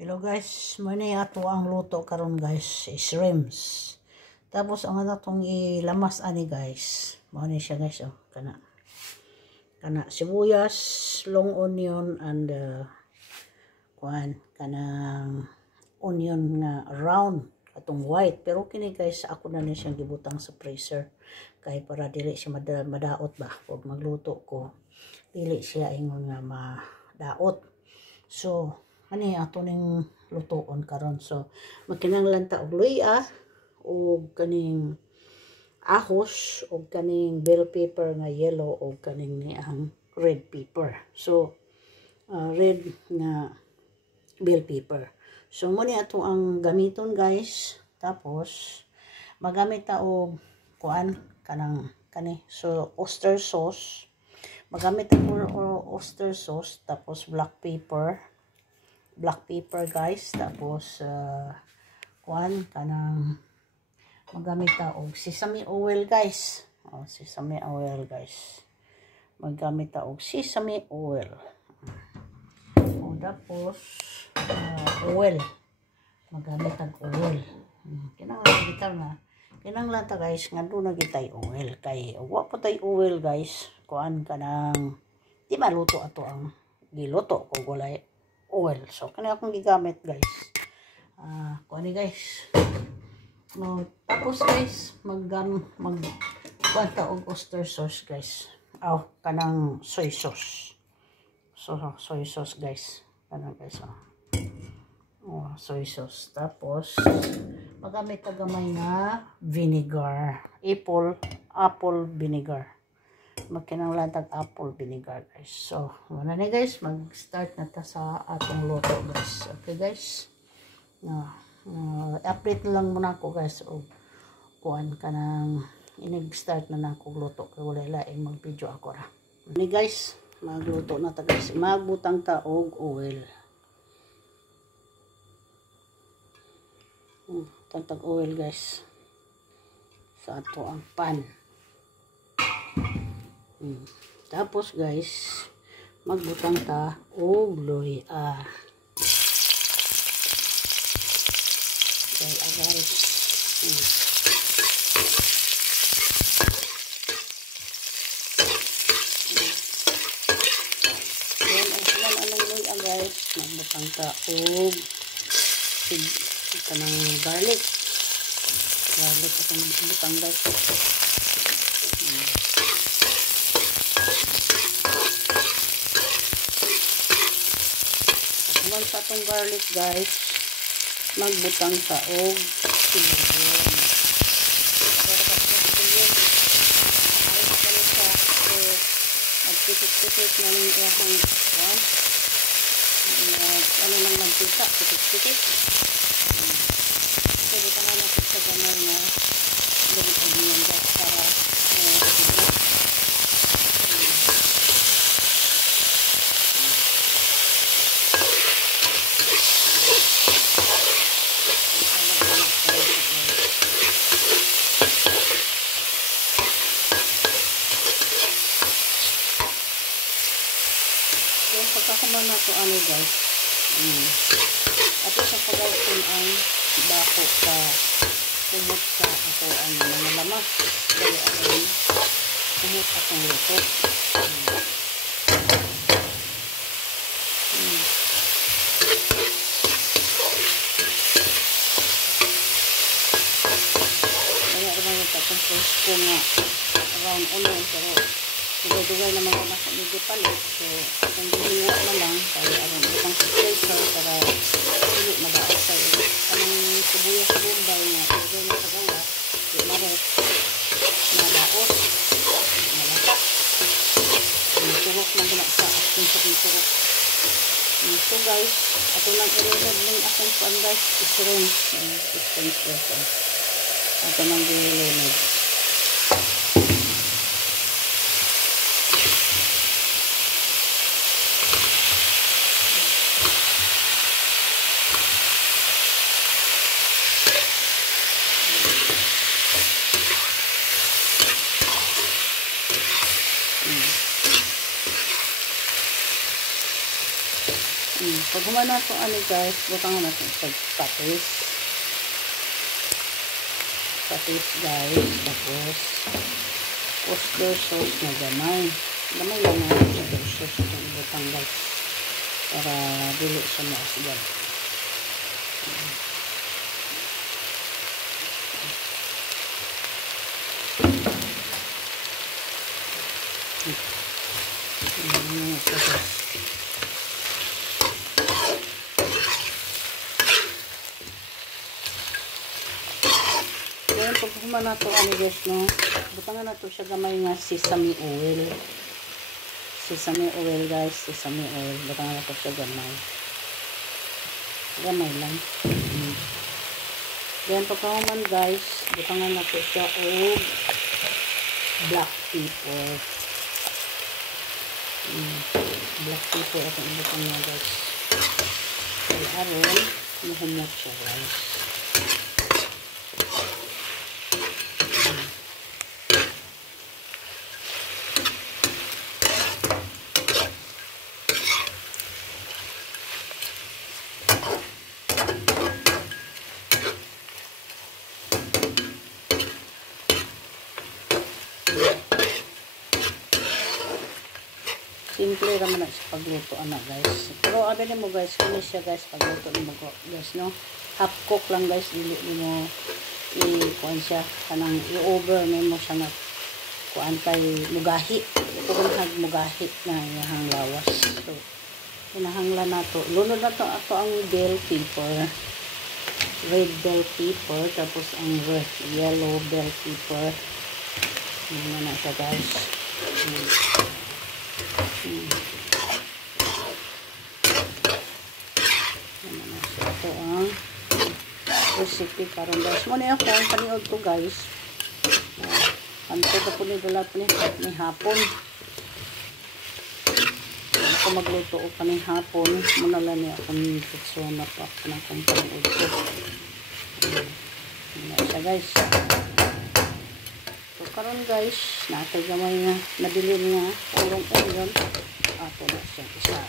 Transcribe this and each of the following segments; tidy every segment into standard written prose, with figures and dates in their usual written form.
Hello guys, mani ato ang luto karon guys, shrimps. Tapos ang atong ilamas ani guys. Mao ni siya guys oh, kana sibuyas, long onion and kanang onion nga round atong white, pero kini guys ako na ni siyang gibutang sa freezer kay para dili siya madaot ba pag magluto ko. Dili siya ingon nga madaot. So ani ato ning lutoon karon. So magkinahanglan ta og luya o kaning ahos o kaning bell pepper nga yellow o kaning ang red pepper. So red nga bell pepper. So mo ni ato ang gamiton guys. Tapos magamit ta og kani so oyster sauce. Magamit ta og oyster sauce, tapos black pepper guys, tapos kanang magamit ta og sesame oil guys. Sesame oil guys. Magamit ta og sesame oil. Tapos oil. Magamit ta og oil. Kinahanglan ta guys nga do na gitay oil kay wa pa tay oil guys. Kanang di maluto ato ang giluto kung walay oil. So kanang akong gigamit guys. Ni guys. Tapos guys magkwanta og oyster sauce guys. Kanang soy sauce. So soy sauce guys. Kanang guys soy sauce. Tapos magamit ta gamay nga vinegar. Apple vinegar. Magkinahanglan tag apple vinegar guys. So wala na guys, mag-start na ta sa atong luto guys. Okay guys. Update lang muna ako guys og kanang inig-start na nako luto kay wala laing mag-video ako ra. Ni guys, magluto na ta guys. Magbutang ta og oil. Tantag oil guys sa ato ang pan. Tapos guys magbutang ta og luya. Guys. Anong luya guys, magbutang ta og kanang garlic atong butang guys. Pagkuman sa atong garlic guys, magbutang ta og sibuyas. Magpitit-pitit na rin iyahang lang magpita, pitit-pitit. So, butang na natin sa gamay na lubog-lubog guys para pagkakuman na ito guys, ato sa pagawin ang bako sa kumot sa ako ang mga lamas kaya ang kumot akong luto. Kaya naman yung tapos ko nga around onion, pero dugay-dugay naman ko nasa medyo palit. So kung gihinga na lang kaya aron itang freezer para dili madaot sa kanang sibuyas sa bombay nga dugay na sa gawas di maret madaot malata turok na gina sa ating turok. So guys, ato nang ilunod ng akong pan guys, shrimps ato nang ilunod. Pag humana ito, guys, butang na ito sa patis. Patis, guys. Tapos, oyster sauce na gamay. Gamay lang na oyster sauce na butang, guys. Para dili siya maasgan. Ngayon, pag human na ito, guys, no? Butangan na ito siya gamay nga sesame oil. Sesame oil, guys. Sesame oil. Butangan na ito siya gamay. Gamay lang. Then, pagkahuman, guys, butangan na ito siya o black pepper. Black pepper at ang butang niya, guys. Kaya aron, mahumot siya, guys. Simple naman sa pagluto, guys. Pero ano mo, guys, kami siya, guys, pagluto mo, guys, no? Half cook lang, guys, dili mo i-kuhan siya, kanang i-over mo siya na kuhan kay mugahi. Ito kung mugahi na yung lawas. So, hinahangla na to. Lunod na to, ito ang bell pepper. Red bell pepper, tapos ang yellow bell pepper. Ano na siya, guys. Ito ang recipe karon, guys. Muna ako ang paniod ko, guys. Kanto ka po ni dala po ni hapon. Ako magluto o pa ni hapon. Muna lang niya akong pitsona pa na akong paniod ko. Muna siya, guys. So karon, guys, natay gamay nga nabilin nga urong-urong. Ato na siya isa.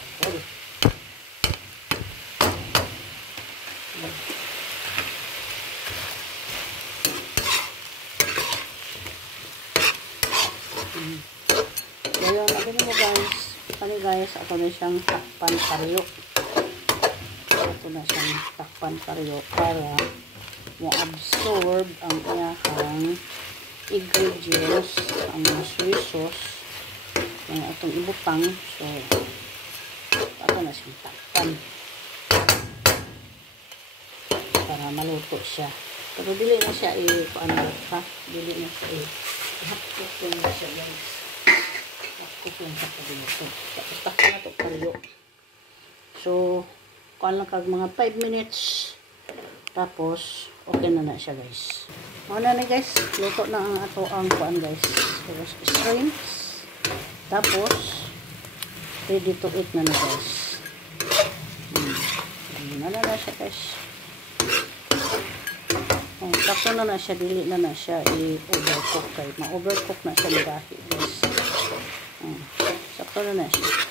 Ngayon, nabili mo, guys. Kani, guys, ako na siyang takpan karyo. Ako na siyang takpan karyo para mo-absorb ang iyahang ingredients, ang mga soy sauce, yung atong ibutang. So, ako na siyang takpan para maluto siya. Pero dili na siya dili na siya i-hapkok lang na siya, guys. Hapkok lang siya pa dito. Tapos takpan na ito karyo. So, kuhan lang kag mga 5 minutes. Tapos, okay na siya, guys. Muna na, guys. Luto na ang ato ang kuhan, guys. Tapos, shrimps. Tapos, ready to eat na, guys. Na siya, guys. Takto na siya, dili na siya i-overcook kayo. Ma-overcook na siya magahi, guys. Sakto na siya.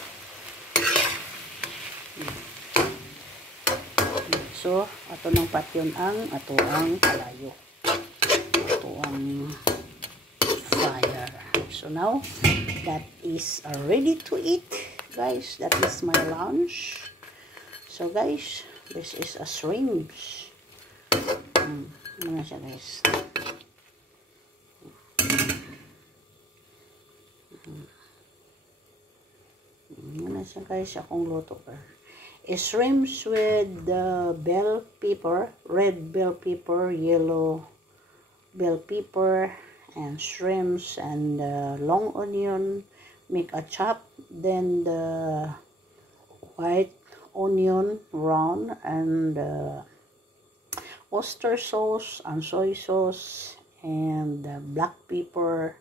So, ato ng patyon ang ato ang kalayo. Ato ang fire. So now, that is ready to eat, guys. That is my lunch. So, guys, this is a shrimps. Ano na siya, guys. Ano na siya, guys. Akong luto pa. Shrimps with bell pepper, red bell pepper, yellow bell pepper, and shrimps and long onion. Make a chop. Then the white onion round and oyster sauce and soy sauce and black pepper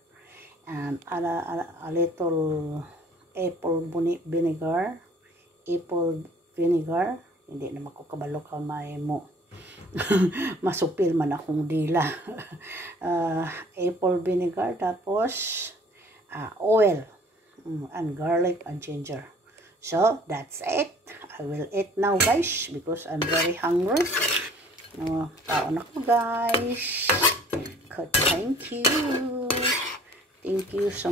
and a little apple vinegar. Hindi na makukabalo ka mo. Masupil man akong dila. Apple vinegar, tapos oil and garlic and ginger. So, that's it. I will eat now, guys, because I'm very hungry. Kaon ako, guys. Thank you. Thank you sa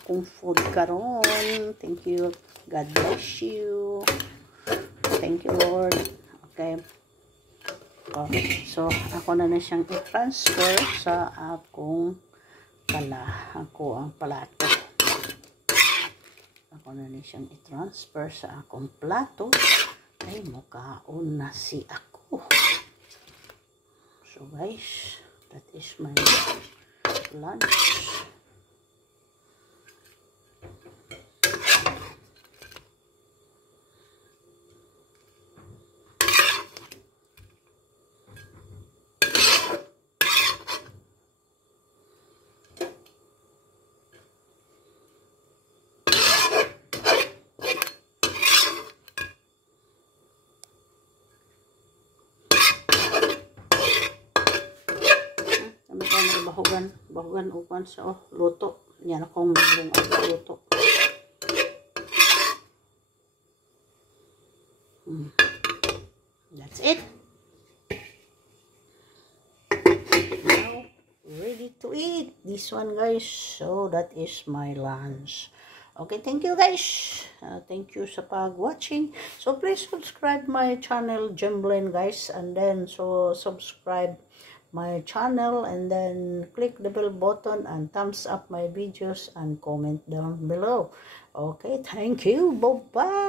akong food karon. Thank you. God bless you. Thank you, Lord. Okay. So, ako na siyang i-transfer sa akong palato. Ako na siyang i-transfer sa akong plato. Ay, mukhaon na si ako. So, guys, that is my lunch. Bahugan upan sa luto. Yan akong maglong luto. That's it. Now, ready to eat this one, guys. So, that is my lunch. Okay, thank you, guys. Thank you sa pag-watching. So, please subscribe my channel, Gemblin, guys. And then, so, subscribe my channel and then click the bell button and thumbs up my videos and comment down below. Okay, thank you. Bye-bye.